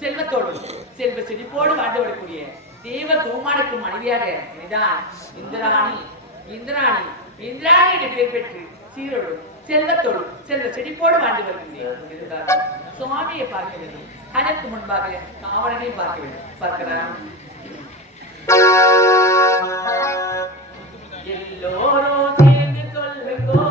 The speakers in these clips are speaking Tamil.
செல்வத்தோடு செல்வ செழிப்போடு வாழ்ந்து வரக்கூடிய தேவ கோமானுக்கு மனைவியாக இதான் இந்திராணி இந்திராணி இந்திராணி என்று பெயர் பெற்று சீரோடு செல்வத்தோடு செல்வ செழிப்போடு வாழ்ந்து வருகின்றேன். சுவாமியை பார்க்க வேண்டும். அதற்கு முன்பாக காவலனை பார்க்க வேண்டும். பார்க்கிறான். எல்லோரும் சேர்ந்து சொல்லுங்கோ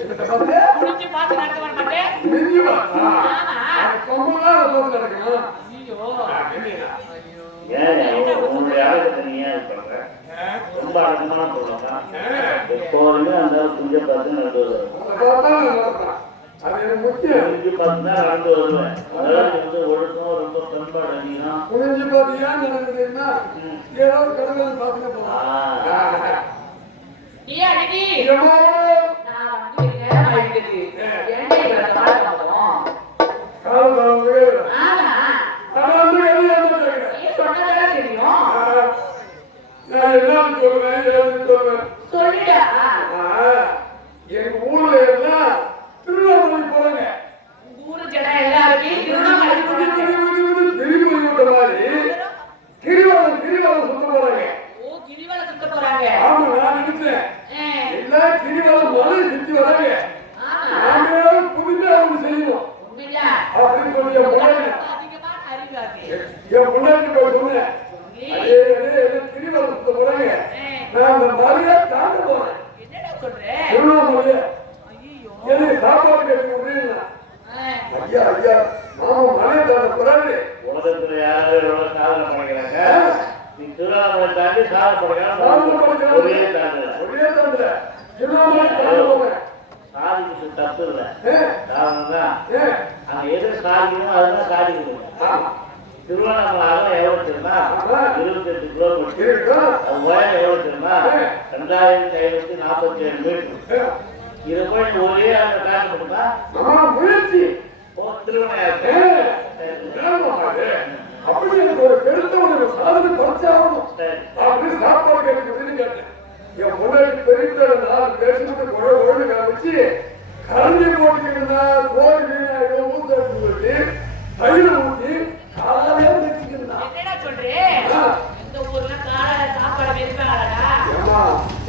குடிச்சு பார்த்து நடக்க வர மாட்டேன். உங்களுடைய ஆளுக்கு நீங்க சொல்ற ரொம்ப அடக்கமான சொல்லலாம். எப்போதுமே அந்த குஞ்ச பார்த்து நடந்து வருவேன். குஞ்சு பார்த்து தான் நடந்து வருவேன். அதாவது வந்து ஒழுக்கம் ரொம்ப பண்பாடு நீங்க குஞ்சு பார்த்தியா நடக்குதுன்னா ஏதோ கடவுள் பார்த்துக்க போறோம். நீ அடிடி நான் வந்து கேக்குது ஏண்டே இவர பாக்க போறோம். காலங்க ஆமா அதான் வந்து நீ சொன்னதா தெரியும். நான் என்ன சொல்றேன் சொல்லிடா. எங்க ஊர்ல எல்லாம் திருவண்ணாமலை போறாங்க. ஊரு ஜன எல்லாரும் திருவண்ணாமலை போறாங்க. திருவண்ணாமலை மாதிரி கிரிவலம் சுத்த போறாங்க. ஓ கிரிவலம் சுத்த போறாங்க. ஆமா நான் நினைச்சேன் எல்லாம் கிரிவலம் மலை சுத்தி வராங்க. நாமே புதுமையா ஒண்ணு செய்யணும் அப்படின்னு சொல்லி என் முன்னாடி போய் சொன்னேன். கிரிவலம் சுத்த போறாங்க. நான் அந்த மலையா தாண்ட போறேன். திருவண்ணாமலைய எனக்கு சாப்பாடு கேட்க முடியல. ஐயா ஐயா மாமா மலையை தாண்ட போறாரு. உலகத்துல யாரும் சாதனை பண்ணிக்கிறாங்க. நீ திருவண்ணாமலை தாண்டி சாதனை பண்ணிக்கிறாங்க. ஒரே தாண்டல திருவண்ணாமலை தாண்ட போறேன். சாதிக்கு தப்பு இல்லை. அங்க எது சாதிக்கணும் அதுதான் சாதிக்கணும். திருவண்ணாமலை எவ்வளவு தெரியுமா? 28 கிலோமீட்டர். அது உயரம் எவ்வளவு தெரியுமா? 2547 மீட்டர். இதை போய் ஒரே அந்த காட்டு கொடுத்தா முயற்சி அப்படி எனக்கு ஒரு பெருத்த சாதனை பறிச்சாகணும் அப்படின்னு சாப்பாடு கேட்டு கேட்டேன். என் முன்னாடி பெரிய 4 பேருக்கு ஒழு காமிச்சு கரண்டி போட்டுக்கிட்டு கோழி ஊத்தி ஊற்றி தயிர் ஊற்றி காலையே வச்சுக்கிட்டு என்னடா சொல்றேன். இந்த ஊர்ல காலை சாப்பாடு வெறுப்பாங்கடா. ஏமா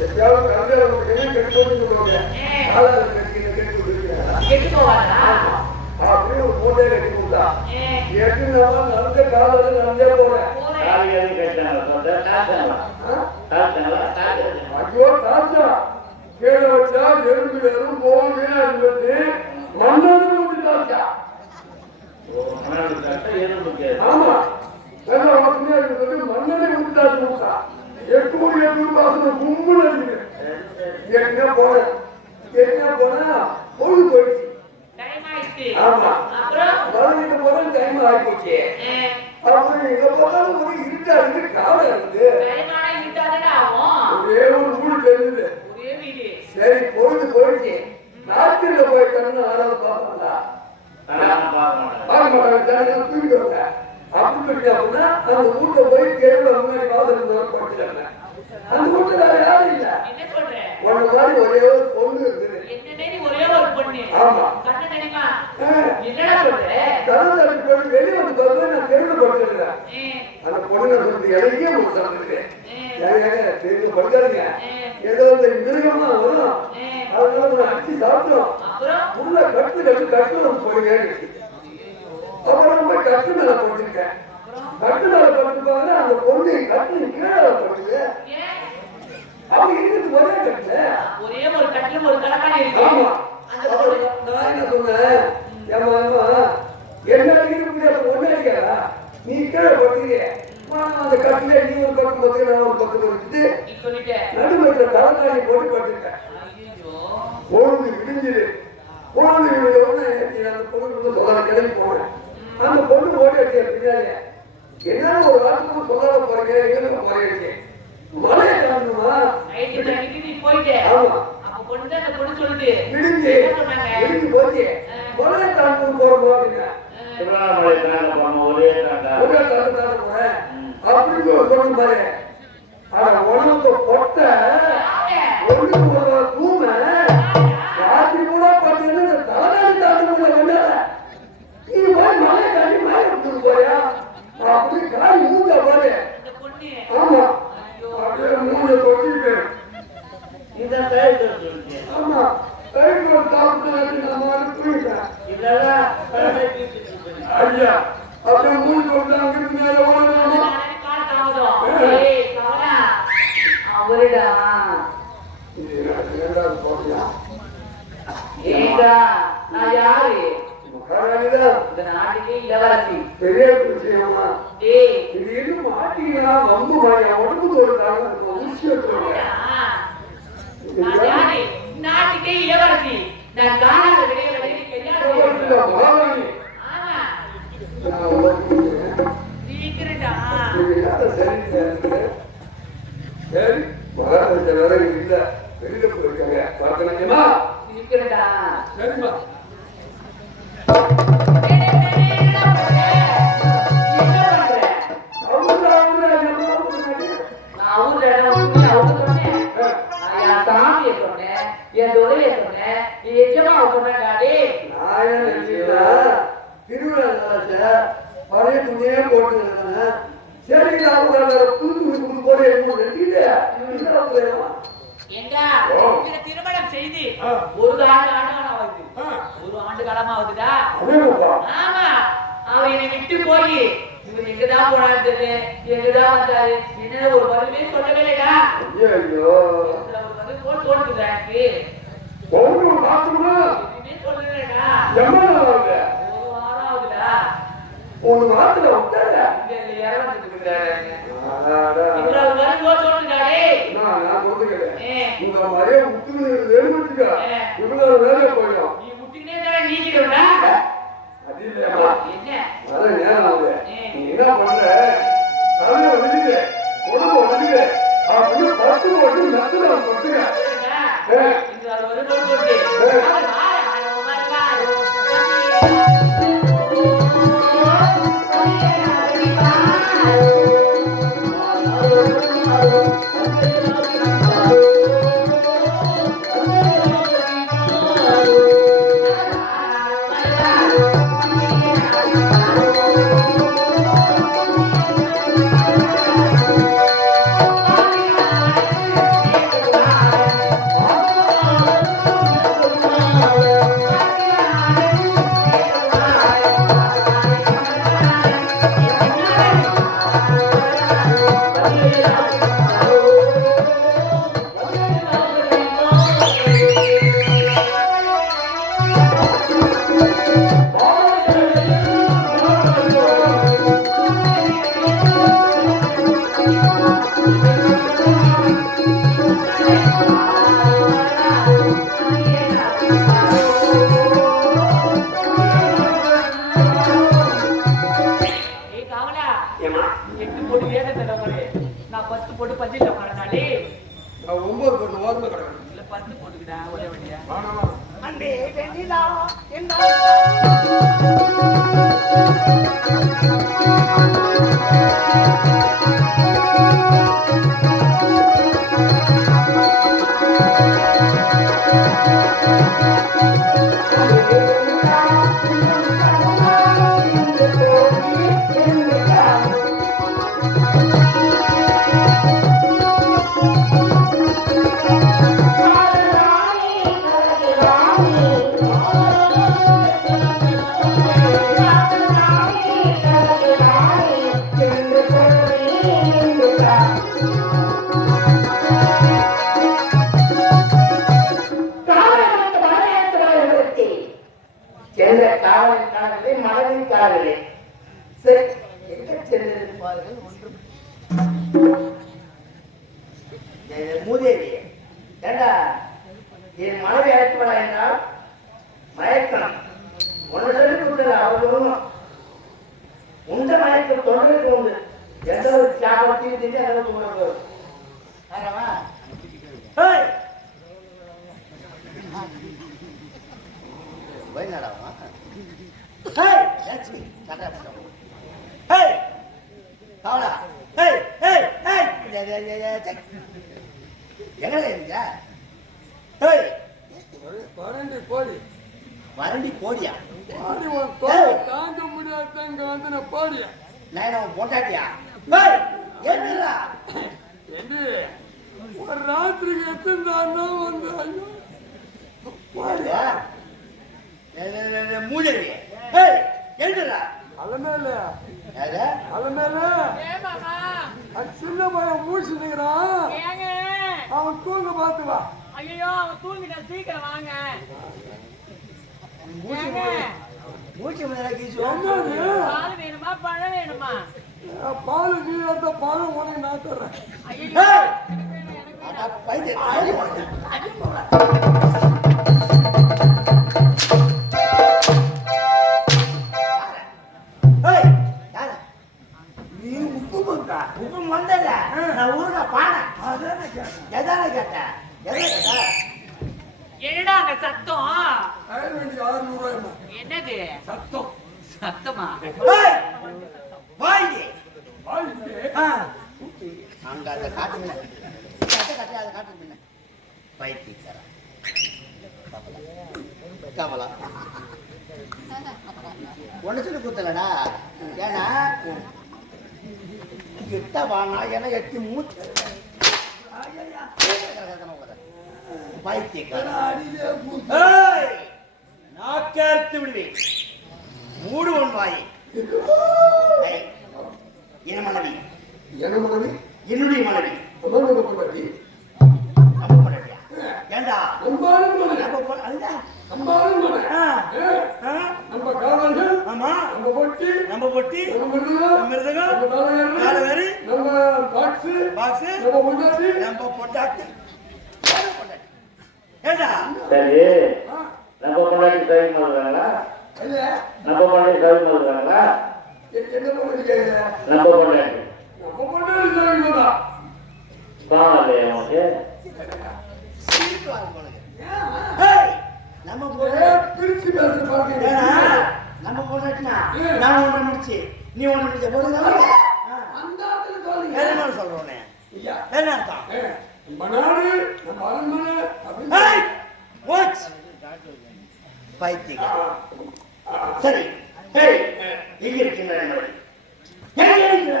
எப்பயாவது கரண்டில கெட்டு போட்டு சொல்லுவாங்க. காலையில கெட்டு கொடுத்துருக்கேன். கெட்டு போவாதா? அப்படியே ஒரு மூட்டையை கட்டி கொடுத்தா எட்டுனால நடந்த காலையில நடந்தே போறேன். ஐயோ தாத்தா கீழே வச்சா எறும்பு வெறும் போவே சொல்லி மண்ணாலும் ஊட்டிட்டாச்சா. ஆமா நல்லா வசதியா இருக்கிறது மண்ணனை ஊட்டிட்டாச்சு. 8 மணி 8 மாசம் கும்பல் இருக்கு. எங்க போனா பொழுது போயிடுச்சு. ஆமா மறுபடியும் போனா டைம் ஆகிப்போச்சு. அப்புறம் எங்க போனாலும் ஒரு இருட்டா இருந்து காவல் இருந்து ஒரே ஒரு வீடு தெரிஞ்சது. சரி பொழுது போயிடுச்சு. ராத்திரில போயிட்டோம்னு யாராவது பார்ப்பாங்களா? பார்க்க மாட்டாங்க. தூங்கிடுவாங்க. அப்படி அப்படின்னா அந்த வீட்டுல போய் கேள்வி முன்னாடி வாசல் போட்டுட்டாங்க. அந்த வீட்டுல வேற யாரும் இல்ல. ஒண்ணு மாதிரி ஒரே ஒரு பொண்ணு இருக்குது. ஆமா வெளியே வந்து பார்த்தா நான் தெருவில் படுத்துருக்கேன். அந்த பொண்ணு சொல்றது எனக்கே முடிச்சிருக்கேன். தெருவு படுக்காதுங்க ஏதோ இந்த மிருகம்லாம் வரும். அதனால அடிச்சு சாப்பிட்டோம். உள்ள கட்டு போய் அப்புறம் போய் கட்டு மேல போட்டிருக்கேன். கட்டு மேல போட்டுருப்பாங்க. அந்த பொண்ணு கட்டு கீழே போட்டுருக்கு. அவங்க இருக்கிறது ஒரே கட்டுல ஒரே ஒரு கட்டுல ஒரு கலக்கான இருக்கு. ஆமா நான் என்ன சொன்னேன் என்ன ஒண்ணு அடிக்கிறா நீ கீழே போட்டீங்க. அந்த கட்டுல நீ ஒரு பக்கம் பத்து நான் ஒரு பக்கம் வச்சுட்டு நடுவுல கலக்காணி போட்டு போட்டுருக்கேன். பொழுது விடிஞ்சுது. பொழுது விழுந்தோடனே அந்த பொண்ணு சொல்லாத கிளம்பி போனேன். அந்த பொண்ணு ஓடி அடிக்கிற பின்னாடி என்ன ஒரு வாரத்துக்கு சொல்லாத போறீங்க எங்களுக்கு போறீங்க மழையை காரணமா போயிட்டு ஆமா விடிஞ்சு போச்சு. மழையை காரணம் போறோம் அப்படின்னா அப்படின்னு சொல்லும் பாரு. உணவு பொட்ட ஒண்ணு தூண ராத்திரி கூட பார்த்தீங்கன்னா தலைநாடு தாண்டு கொண்டாட நீ போய் மழை தாண்டி மழை கொடுத்து போறியா அப்படி காய் மூஞ்ச பாரு. ஆமா அப்படியே மூஞ்ச கொட்டிட்டு ஆமா கைக்கு சாப்பிட்டு நம்ம தூங்கிட்டேன். ஐயா அப்படியே மூணு கொண்டு அங்கிருந்து மேல ஓடணும். அவருடா போட்டியா தெரியுதா நான் யாரு? மகாராணிதான். இந்த நாட்டுக்கே இளவரசி. பெரிய விஷயமா? டேய் இது என்ன மாட்டீங்கன்னா வம்பு மாயா உடம்பு ஒரு காரணம் விஷயம் சொல்றேன். நான் யாரு? நாட்டுக்கே இளவரசி. நான் காணாத விடைகளை தெரியாது. மகாராணி ஆமா சீக்கிரடா. சரி மகாராஜ வேற இல்ல வெளியில போயிருக்காங்க பார்க்கணுமா? சீக்கிரடா. சரிம்மா. பழைய துணியே போட்டு சரி புது போட திருமணம் செய்து ஒரு ஆண்டு காலமாகுதுடா. ஆமா அவன் என்னை விட்டு போய் இவன் எங்கதான் போனான்னு தெரியல, எங்கதான் வந்தாரு என்ன ஒரு பதிலே சொல்லவே இல்லைடா. ஐயோ ஒரு பதில் போட்டு தோணுதுடா எனக்கு. எதுவுமே சொல்லலடா. ஒரு வாரம் ஆகுதுடா. ஒரு வாரத்துல விட்டாரு இங்க இறந்துட்டு இருக்கிறாரு. இன்னொரு பதில் போட்டு தோணுதாடே. நான் சொல்லுகிறேன் உங்க மாதிரியே முத்துக்கு வேணுச்சுக்கா இவ்வளவு வேலையை போயிடும். நீ முட்டினே தான் நீக்கிறா. அது இல்லையா என்ன அதான் நேரம் ஆகுது. நீ என்ன பண்ற தலையை வலிக்குது உடம்பு வலிக்குது அப்படின்னு பத்து போட்டு நத்துல பத்துங்க. இன்னொரு பதில் போட்டு தோணுது. நான் 10 போட்டு 10 போறேனாலே நான் 9 போட்டு ஓரமா கிடக்குறேன். இல்ல 10 போட்டுடா ஒரே வழியா. வாடா அண்டே வெண்ணிலா என்ன மூதேவி ஏண்டா என் மனைவி அழைத்துவடா என்றால் மயக்கம் ஒன்று சொல்லி கொடுத்தது அவர்களும் உண்ட மயக்கம் தொண்டருக்கு உண்டு எந்த ஒரு தியாகத்தையும் செஞ்சு அதை உணர்வு வரண்டி போடியா தாங்க முடியாத வந்து போடியா நான் போட்டாட்டியா ஒரு ராத்திரிக்கு எத்தனை வந்து மூதேவி எழுதுறா அலமேல சின்ன பையன் மூச்சுக்கிறான் அவன் தூங்க பார்த்து வா. ஐயோ அவன் தூங்கிட்டான் சீக்கிரம் வாங்க. மூச்சு முதல்ல கீச்சு என்னது? பால் வேணுமா பழம் வேணுமா? பால் நீ அந்த பாலும் உனக்கு நான் தர்றேன். ஏய்! அட பைத்தியம். ஏய், யாரு? நீ உப்பு வந்தா உப்பு மந்தல்ல. நான் ஊருக பானை. எதான கேட்டேன்? என்னடா அந்த சத்தம்? கயிறு வேண்டி 600 ரூபாய்மா என்னது சத்தம். சத்தமா? ஏய்! வாங்கி. வாங்கிட்டு அங்க அதை காட்டு மீன கட்டி அதை காட்டு மீன பைத்தியக்கார கமலா ஒன்று சொல்லி கொடுத்தலடா ஏன்னா எட்ட வானா ஏன்னா எட்டி மூச்சு பைத்தியக்கார நாக்கறுத்து விடுவேன் மூடு ஒன் வாயை என் மனைவி என்ன மனைவி? என்னுடைய மனைவி அம்மா கொண்டாடி நம்ம மனைவியா ஏண்டா அம்பாளும் மனை அதுதான் அம்பாளும் மனை நம்ம காவலர்கள் ஆமா நம்ம பொட்டி நம்ம பொட்டி நம்ம மிருதகம் நம்ம தலைவர் நம்ம பாக்ஸ் நம்ம பொண்டாட்டி நம்ம பொண்டாட்டி ஏண்டா சரி நம்ம பொண்டாட்டி சைவம் பண்ணுறாங்களா? ஐயா நம்ம பொண்டாட்டி சைவம் பண்ணுறாங்களா? என்ன பொண்டாட்டி கேட்குற? நம்ம பொண்டாட்டி நம்ம பொண்டாட்டி சாமிங்களா? பாவம் இல்லையா உனக்கு? சீட்டு வாங்க உனக்கு ஏய் நம்ம பொண்டாட்டி பிரிச்சு பேச ஏன்னா பார்க்கிறேன். நம்ம பொண்டாட்டினா நான் ஒன்று முடிச்சு நீ ஒன்று முடிச்ச போதுங்க அந்த ஆத்துல சொல்லுங்க. வேற என்ன சொல்றோனே ஐயா என்ன அர்த்தம் நம்ம நாடு நம்ம அரண்மனை அப்படின்னு ஏய் வாட்ச் பைத்தியம் சரி ஏய் எங்க இருக்கீங்க எங்க இருக்கீங்க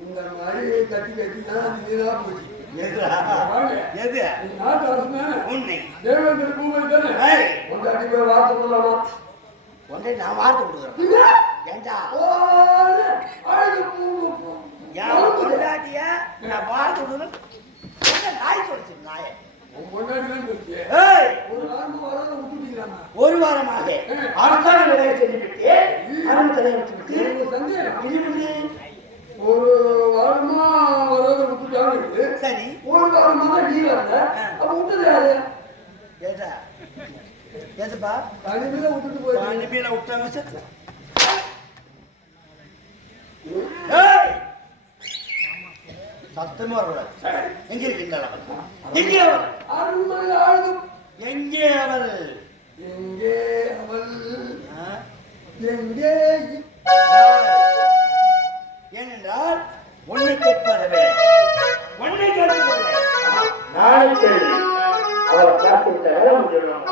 இந்த மாதிரி கட்டி தான் அது நீதான் போச்சு. எதுடா வாங்க. எது நீ நாட்டு அரசு உன்னை தேவேந்திர பூமை தானே ஏய் பொண்டாட்டி போய் வார்த்தை சொல்லலாமா? ஒன்றை நான் வார்த்தை கொடுக்குறேன் ஏண்டா யாரும் பொண்டாட்டிய நான் வார்த்தை கொடுக்குறேன் நாய் சொல்லிச்சு நாயை ஏய் ஒரு வாரமாக அரசாங்க வேலையை செஞ்சுவிட்டு அரசு தலைவருக்கு விட்டு ஒரு வாரமா வராத விட்டுட்டாங்க. சரி ஒரு வாரமா நீ வரல அப்ப விட்டது யாரு? ஏதா ஏதுப்பா தனிமையில விட்டுட்டு போய் பாண்டிமையில விட்டாங்க சார் ஏய் சத்தமா வரக்கூடாது எங்க இருக்கின்றாள் எங்கே அவள் அரண்மனையில் ஆழ்ந்து எங்கே அவள் எங்கே அவள் ஆ? எங்கே ஏனென்றால் உன்னை கேட்பதவே உன்னை கேட்பதவே நாளை சரி அவளை பார்த்து விட்ட வேலை முடியணும்.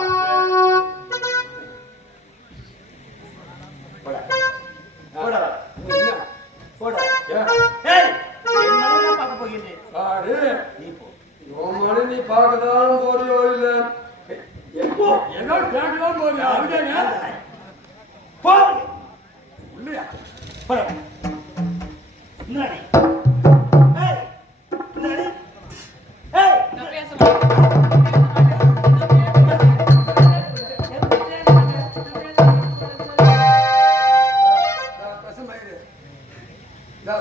போடா போடா என்ன? போடா ஏன்? ஏய் என் மகனை பார்க்க போகின்றேன் பாரு நீ போ உன் மனை நீ பார்க்கதான் போறியோ இல்ல எப்போ ஏதோ கேட்கதான் போறியா அதுக்காக போ இல்லையா? போடா முன்னாடி ஏய் முன்னாடி ஏய் நான் பேச மாட்டேன்.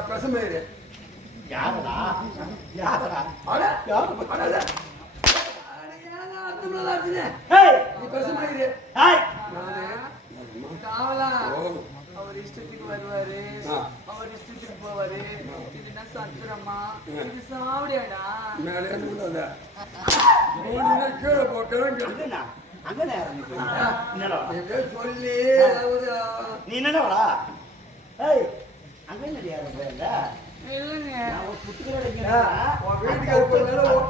பசுமயிறு யாரடா யாரடா அட யாரு அட அர்த்தம் அர்த்தம் ஏய் நீ பசுமயிறு ஏய் காவலா அவர் இஷ்டத்துக்கு வருவாரு ஆ. அவர் இஷ்டத்துக்கு போவாரு இதுனா சத்திரமா இது சாவடியாடா மேலே இருந்து ஓடினா கீழே போக்கிறேன் அங்கண்ணா அங்கண்ணா என்னடா சொல்லி அதாவது நீ என்னடா ஏய் அங்க என்னடி யாரு இல்ல இல்லைங்க நான் ஒரு புத்துக்கடை உன் வீட்டுக்கு கொஞ்ச நேரம்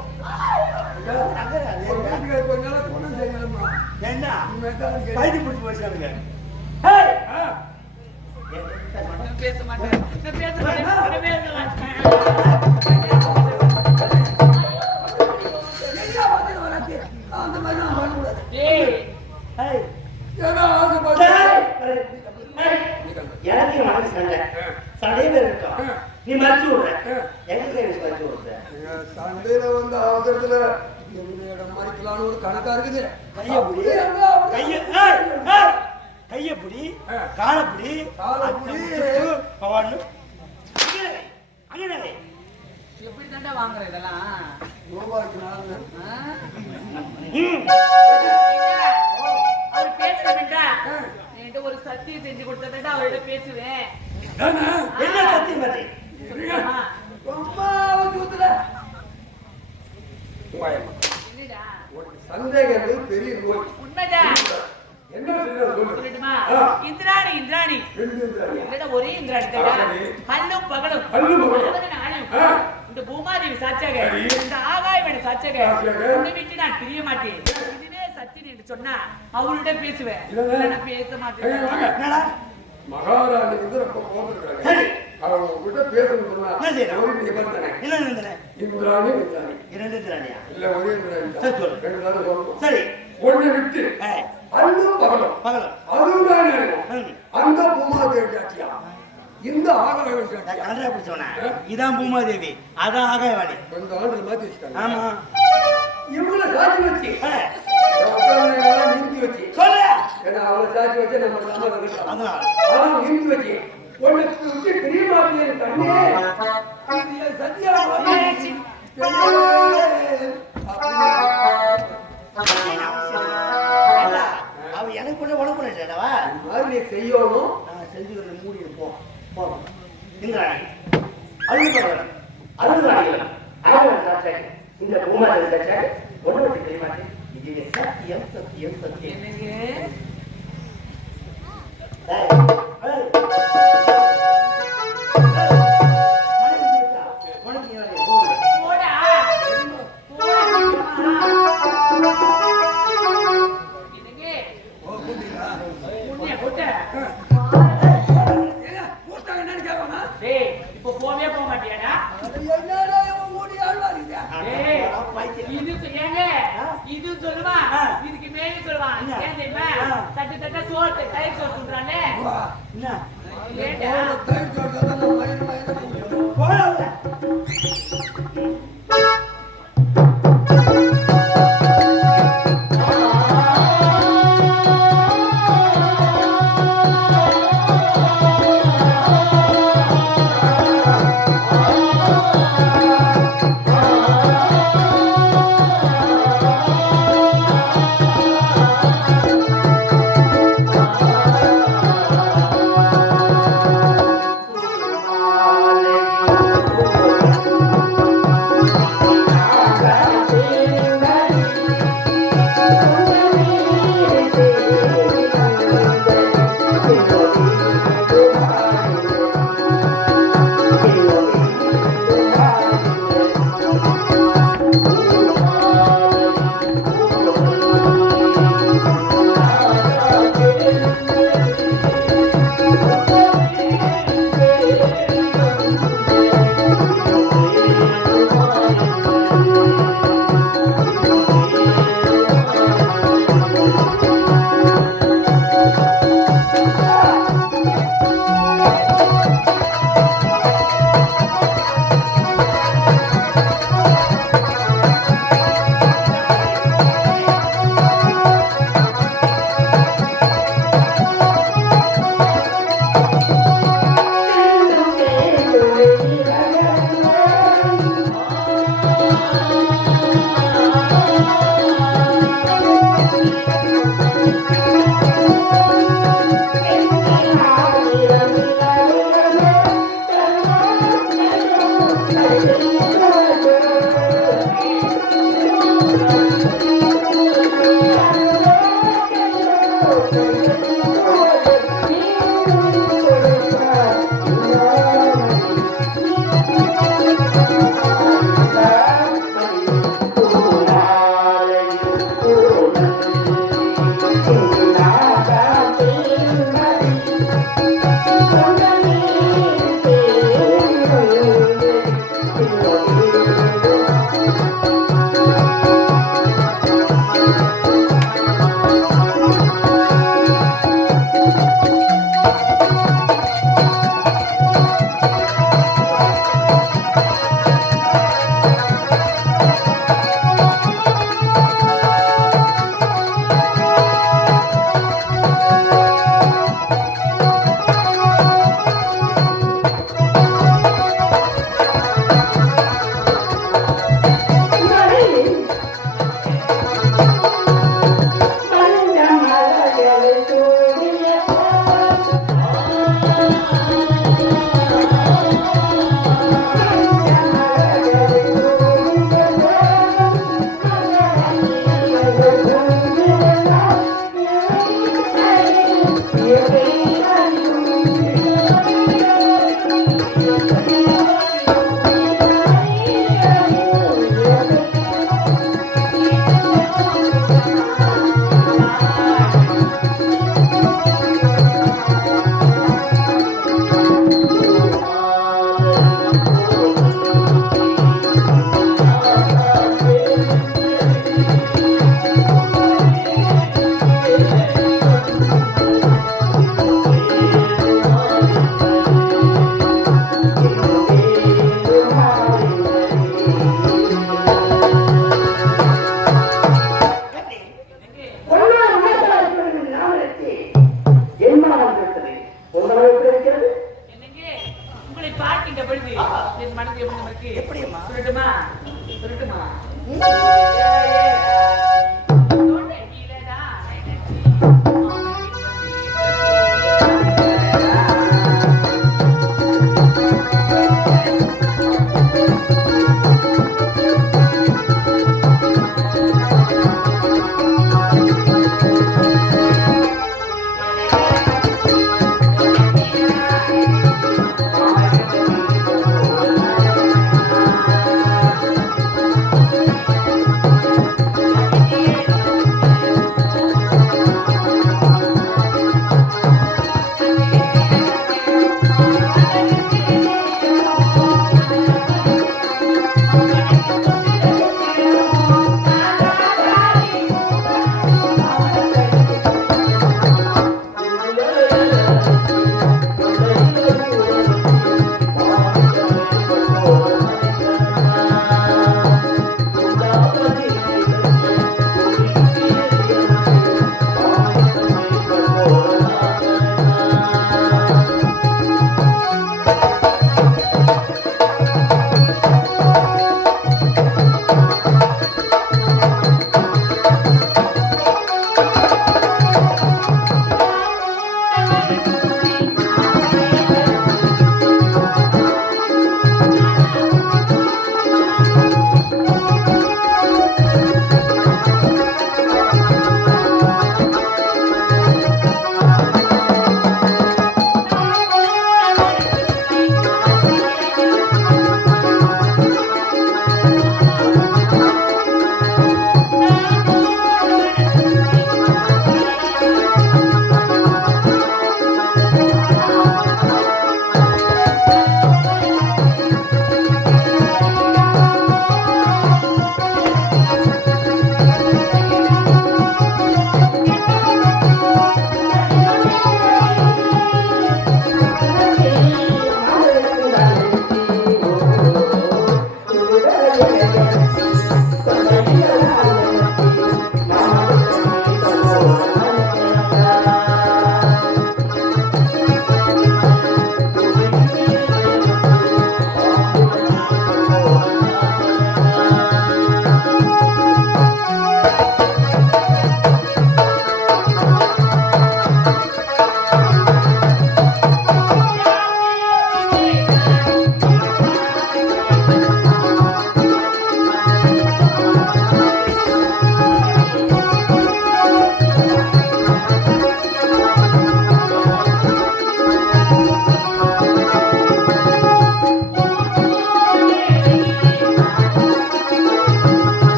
அங்க உன் வீட்டுக்கு கொஞ்ச நேரம் பொண்ணு செய்யணுமா என்ன இனிமேல் பைத்தி பிடிச்சி போயிட்டானுங்க நான் பேச மாட்டேன் நான் பேச மாட்டேன் நான் பேச மாட்டேன் அந்த மாதிரி நான் பண்ணக்கூடாது டேய் ஏன்னா ஆசைப்பட்டு எனக்கு மனசு சண்டை சண்டையில இருக்கும் நீ மறைச்சு விடுற எங்க மறைச்சு விடுற சண்டையில வந்து அவசரத்துல என்னுடைய சம்பாதிக்கலாம்னு ஒரு கணக்கா இருக்குது. கையப்புடி கையப்புடி காலப்புடி பவான்னு அங்கே எப்படி தாண்டா வாங்குற இதெல்லாம்? ரூபாய்க்கு நாலு. அவர் பேசுறா என்கிட்ட ஒரு சத்தியம் செஞ்சு கொடுத்தா அவர்கிட்ட பேசுவேன். என்ன சத்தியம் பத்தி ரொம்ப ஊத்துல. என்னடா உனக்கு சந்தேகம் என்பது பெரிய நோய். உண்மைதான். என்ன செய்யணும் சொல்லு. சொல்லட்டுமா? இந்திராணி இந்திராணி என்னடா ஒரே இந்திராணி பல்லும் பகலும் இந்த பூமாதேவி சாட்சியாக இந்த ஆகாயவனை சாட்சியாக உன்னை விட்டு நான் பிரிய மாட்டேன். இதுவே சத்தியம் என்று சொன்னா அவர்கிட்ட பேசுவேன். இல்லைன்னா பேச மாட்டேன். மகாராணி வந்து ரொம்ப கோபப்படுறாங்க. சரி அவங்க கிட்ட பேசணும் சொன்னா என்ன செய்யணும்? ஒரு நிபந்தனை. என்ன நிபந்தனை? இந்திராணி இந்திராணி இரண்டு திராணியா? இல்ல ஒரே இந்திராணி சரி சொல்லு. ரெண்டு தானே சொல்லணும். சரி ஒண்ணு விட்டு அல்லும் பகலும் பகலும் அதுதான் அந்த பூமாதேவி சாட்சியா இந்த ஆகாயவன் நான் சாட்சியா கண்டா பிடிச்சவனா இதான் பூமாதேவி அதான் ஆகாயவாணி. கொஞ்ச ஆண்டுல மாத்தி வச்சுட்டாங்க. ஆமா இவங்களை சாட்சி வச்சு நிறுத்தி வச்சு சொல்லு. ஏன்னா அவளை சாட்சி வச்சு நம்ம சம்மதம் இருக்கலாம். அதனால அதான் நிறுத்தி வச்சு உனக்கு விட்டு பிரிய மாட்டேன் கண்ணே இது சத்தியா அவ எனக்கு கூட உனக்கு கூட இல்லடவா மாதிரி நீ செய்யணும். நான் செஞ்சு மூடி இருப்போம் போறோம். இந்திராணி அழுகுறவன் அருள்வாணிகளும் ஆகவன் சாட்சியாக இந்த பூமாதேவி சாட்சியாக ஒன்று தெரிய மாட்டேன். இது சத்தியம் சத்தியம் சத்தியம். என்னங்க ஏய், ஏய். உனக்கு நீ வரலையே. போடா என்னங்க உன்னைய கொட்ட கூட்டாங்க என்னன்னு கேட்பானா? டேய் இப்போ போவே போக மாட்டியாடா? என்னடா இவன் மூடி ஆழ்வாருங்க. ஏய் இது ஏங்க இது சொல்லுவா இதுக்கு மேலே சொல்லுவான். ஏன் தெரியுமா? தட்டு தட்ட சோறு தயிர் சோறு சொல்றானே. என்ன ஏண்டா தயிர் சோறு தான் மயிர் மயிர் போடா. ஆ பார்க்கின்ற பொழுது என் மனது எப்படி இருக்கு? எப்படிம்மா? சொல்லட்டுமா? சொல்லட்டுமா?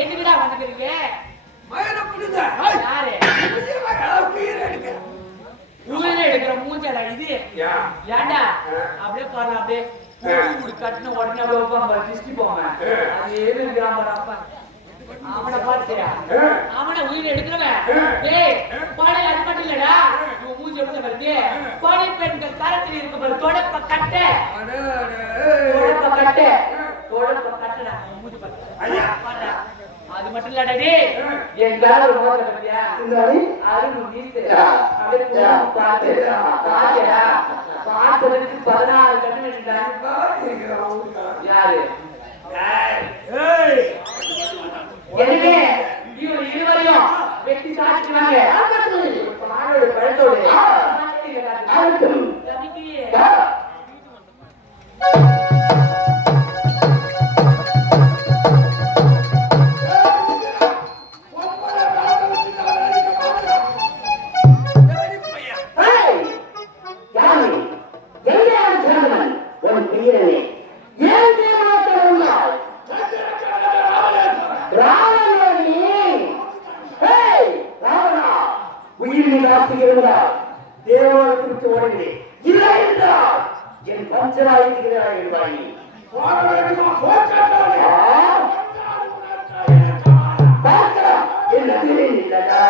எதுக்குடா வந்துக்கிறீங்க? யாரு உயிரை எடுக்கிற மூஞ்சடா இது? ஏண்டா அப்படியே பாரு, அப்படியே கட்டின உடனே அப்படியே உட்காந்து திருஷ்டி போங்க. அது எது இருக்கிறான் அப்பா அவனை பார்த்தியா? அவனை உயிரை எடுக்கிறவன். ஏய் பாடை அது மட்டும் இல்லடா, இவன் மூஞ்சி எப்படி வருது? பாடை பெண்கள் கரத்தில் இருக்க பாரு, தொடப்ப கட்ட தொடப்ப கட்ட தொடப்ப கட்டடா மூஞ்சி பாரு. அது மட்டும் இல்லடா என் கால ஒரு மோதிர பத்தியா அருண் நீத்து அப்படியே பாத்து பாத்தடா பாத்ததுக்கு 16 கண்ணு வேண்டாம் யாரு எனவே இவர் இருவரையும் வெட்டி சாட்சிவாங்க மாடோட பழத்தோடு தேவாலயத்திற்கு ஓடுகிறேன் இல்லை என்றால் என் பஞ்சராயத்துகிறாய் என்பாய் என்ன இல்லடா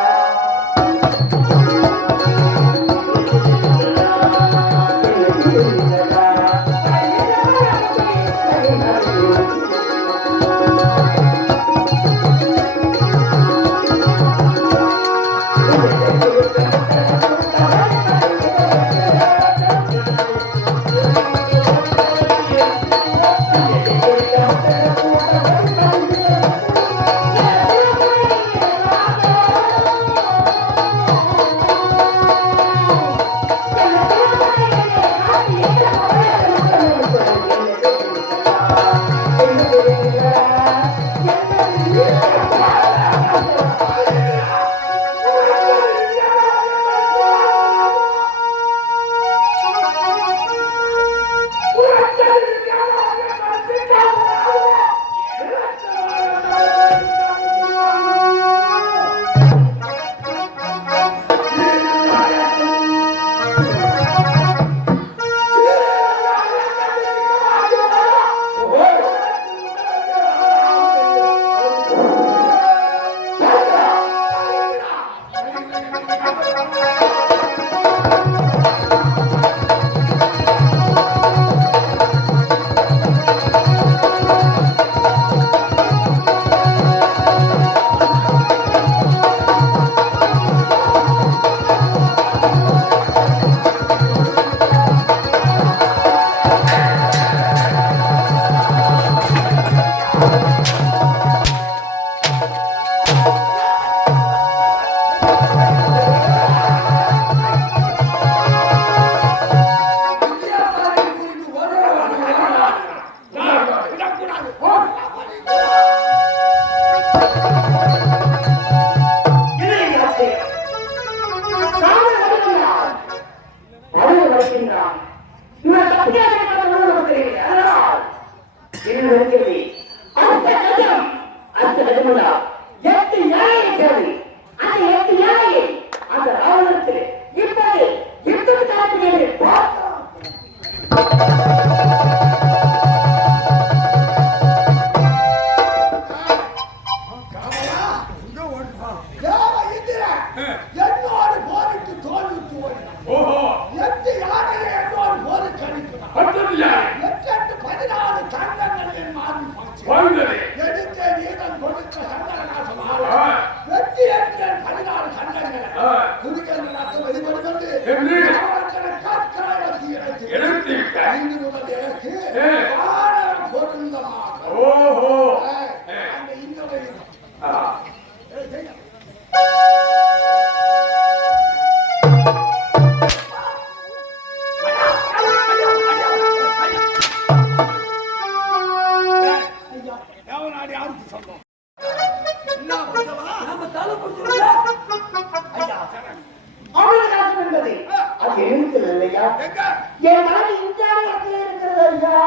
என் மனைவி இந்தியாவில் இருக்கிறது ஐயா.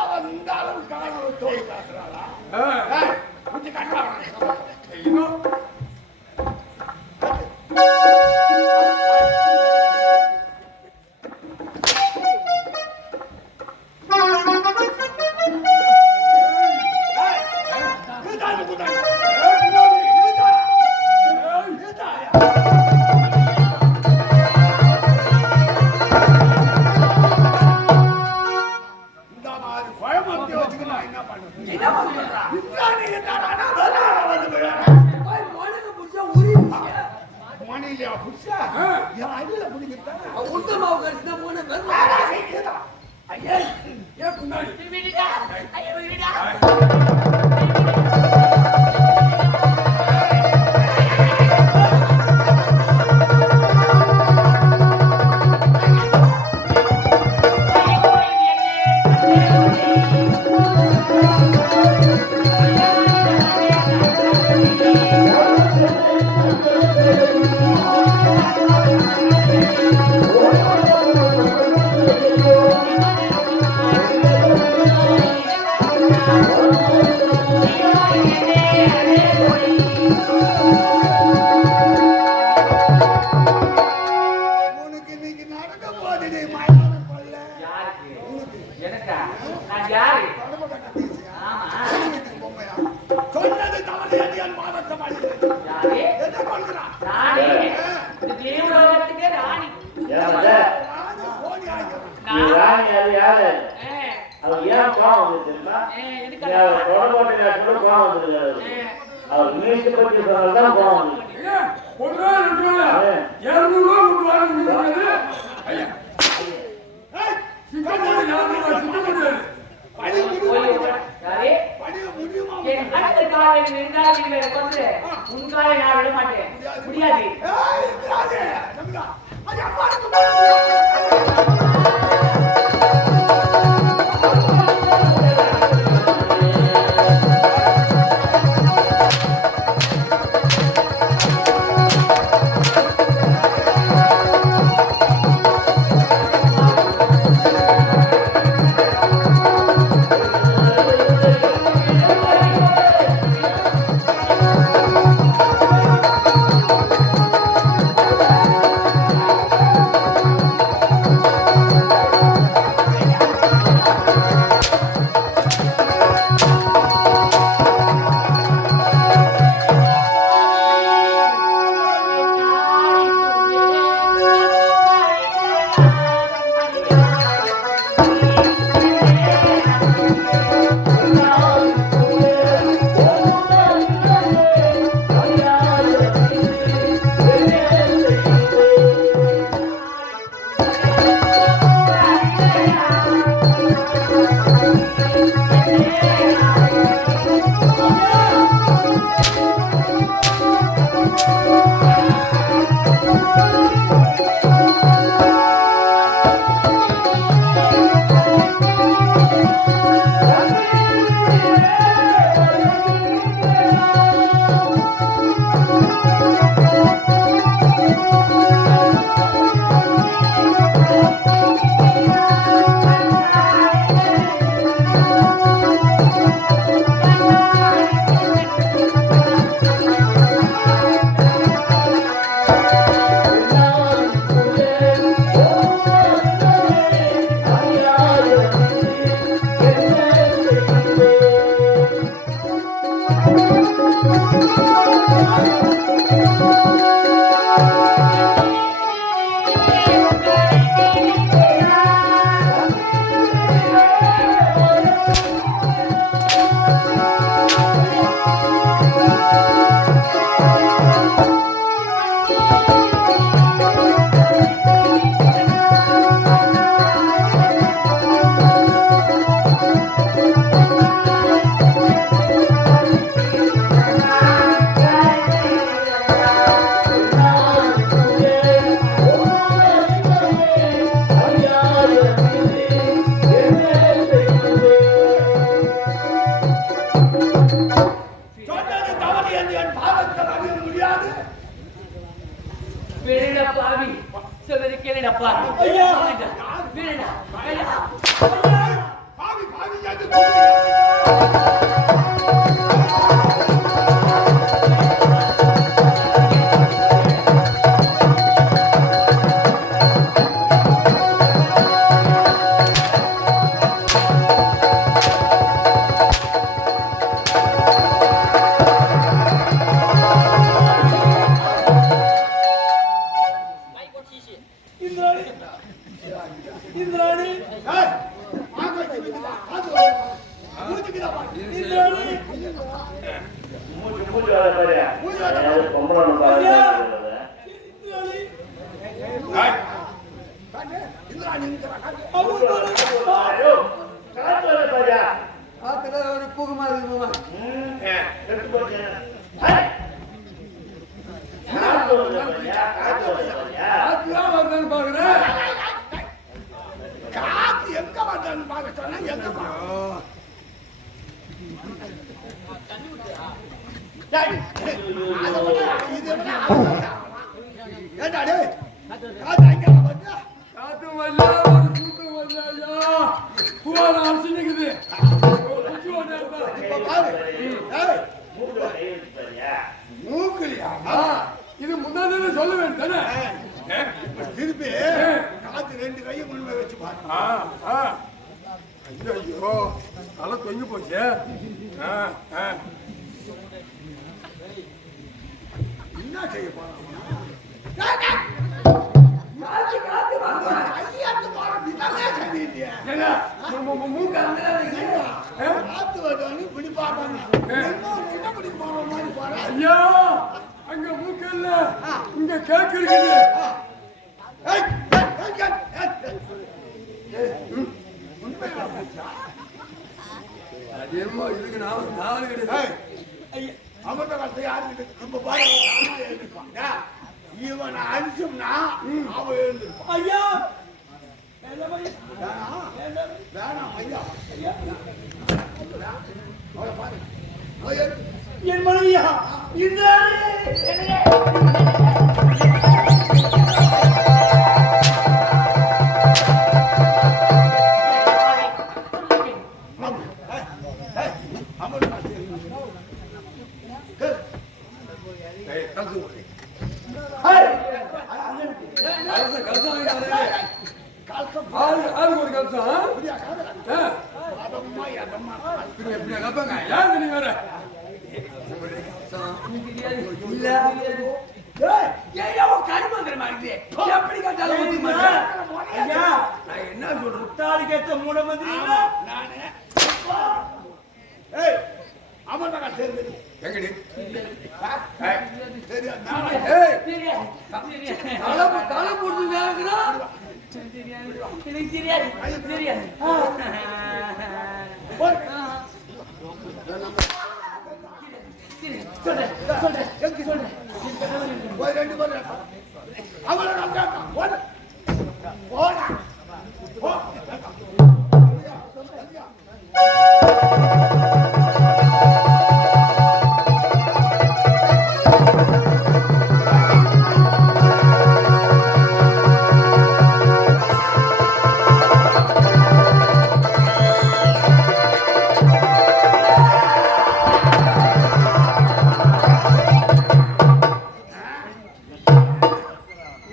அவன் இந்த அளவு காண தோல் காட்டுறாளா? கொஞ்சம் கட்டா என்ன பண்ணுறா? சுத்தமாக கடிச்சுனா போன ஐயா ஏன் முன்னாடி விடுடா ஐயோ விடுடா உனக்கு இன்னைக்கு நடக்க போகுது மயான கொள்ள யாருக்கு எனக்கா நான் யாரு ஆமா சொன்னது தவறு என் மாதத்தை மாதிரி யாரு என்ன கொள்கிறான் ராணி இந்த தேவலோகத்துக்கே ராணி போடி ஆகிறான் நான் ராணி அது யாரு ஏ, அவர் ஏன் கோவம் வந்து தெரியுமா எதுக்கு நீ அவர் தொடர்போட்டில கூட கோவம் வந்துருக்காரு அவர் இங்கிலீஷ் பற்றி சொன்னதான் கோவம் வந்து ஐயா ஒரு ரூபா 2 ரூபா 200 ரூபா கொடுவாங்க ஐயா சித்தப்படி 400 ரூபா சித்தப்படி படி போய் முடியுமா யாரு படி முடியுமா என் அடுத்த காலை நின்றால் கொண்டு உன் காலை நான் விட மாட்டேன் முடியாது ஏய் ராஜே நம்பிடா அது அப்பாக்கு காத்து வர பாஜா ஆத்துல ஒரு பூகமா இருக்கு மாமா. கெட்டு போச்சு காத்து வர பாஜா காத்து வர பாஜா ஆத்துதான் வருதான்னு பாக்குறேன். காத்து எங்க வந்தான்னு பார்க்க சொன்னா எங்க காத்து வரல, ஒரு சூத்தும் வரல. ஐயா, பூவால அரிசிக்குது. மூக்கலியா இது முன்னாடி சொல்ல வேண்டும் தானே? திருப்பி காத்து ரெண்டு கையும் முன்ன வச்சு பாரு. ஐயோ, தலை தொங்கி போச்சு. என்ன செய்ய போறோம்? காத்து வருவாங்க இப்படி பாப்பாங்க. பிடி போற மாதிரி போற. ஐயா, அங்க மூக்கு இல்ல, இங்க கேக்கு இருக்குது. அதேமா இதுக்கு நாலு கிடையாது. அமர்ந்த காலத்தை யாரு நம்ம பாரு இவன் அடிச்சோம்னா அவன் எழுந்திருப்பான். ஐயா, வேணாம் ஐயா அவளை பாரு. என் மனைவியா இந்த என்ன சொல்றேன்? தாலிக்கேத்த மூட மாதிரி அமர்ந்த காலத்தை எங்கடி தெரியாது. தலை போட்டு நேரங்கிறான். எனக்கு தெரியாது தெரியாது. ரெண்டு பேரும் அவளை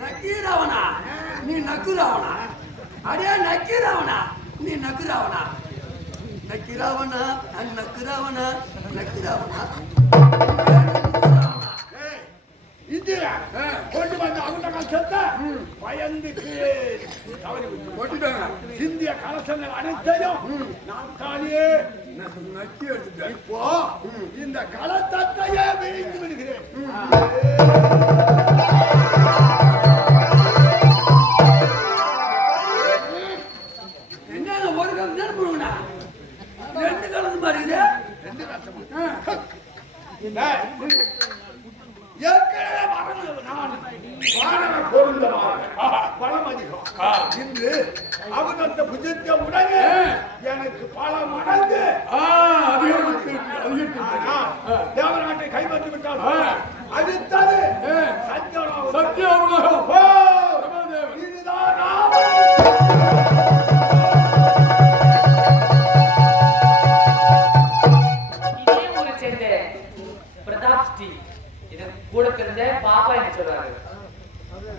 நக்கீராவனா நீ நக்குராவனா? அடே நக்கீராவனா நீ நக்குராவனா? நக்கீராவனா நக்குராவனா நக்கீராவனா? இந்திரா கொண்டு வந்து அவங்க கஷ்டத்தை பயந்துக்கு போட்டுட்டாங்க. சிந்திய கலசங்கள் அனைத்தையும் நான் தானே நக்கி எடுத்துட்டேன். இப்போ இந்த கலசத்தையே விழித்து விடுகிறேன். என்ன ஒரு கலந்து தான் போடுங்கண்ணா? ரெண்டு கலந்து பாருங்க. ஏற்கனவே மறந்து நான் வானர பொருந்தமாக பலம் அதிகம் இன்று அவனத்தை புஜித்த உடனே எனக்கு பல மடங்கு தேவநாட்டை கைப்பற்றி விட்டால் அடுத்தது சத்தியாவனம். இதுதான் இதே ஊரை சேர்ந்த பிரதாப் ஸ்ரீ இது கூட பிறந்த பாப்பா என்று சொல்றாரு.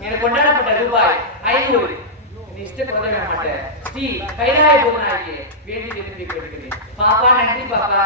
எனக்கு கொண்டாடப்பட்ட ரூபாய் 500 இஷ்ட குறைய மாட்டேன். ஸ்ரீ கைலாய பூர்ணாகிய வேண்டி விரும்பி கேட்கிறேன். பாப்பா நன்றி பாப்பா.